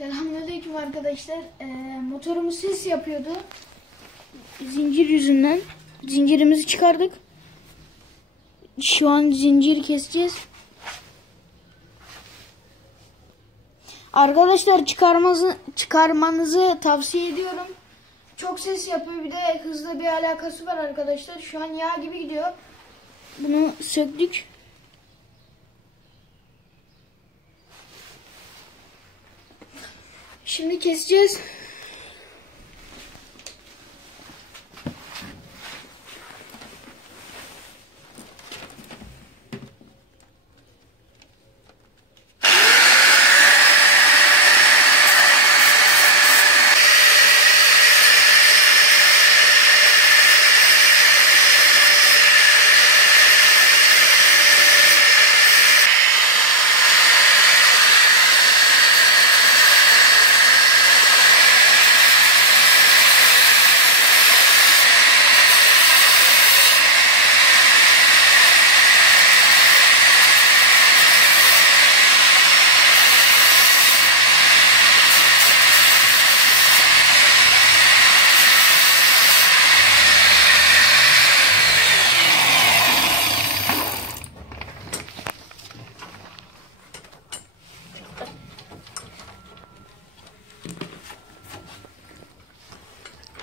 Selamünaleyküm arkadaşlar. Motorumuz ses yapıyordu. Zincir yüzünden. Zincirimizi çıkardık. Şu an zinciri keseceğiz. Arkadaşlar çıkarmanızı tavsiye ediyorum. Çok ses yapıyor. Bir de hızla bir alakası var arkadaşlar. Şu an yağ gibi gidiyor. Bunu söktük. Şimdi keseceğiz.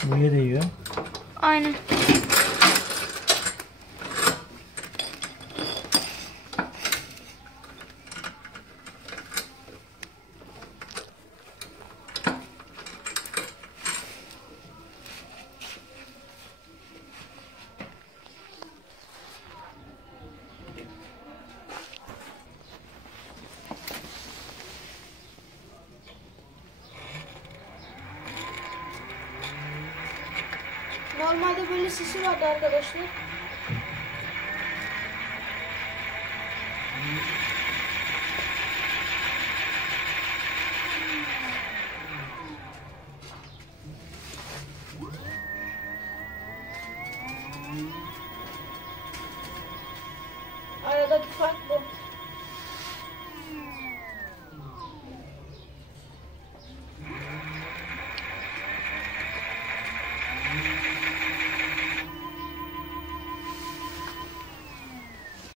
Buraya değiyor. Aynen. Normalde böyle sesi vardı arkadaşlar.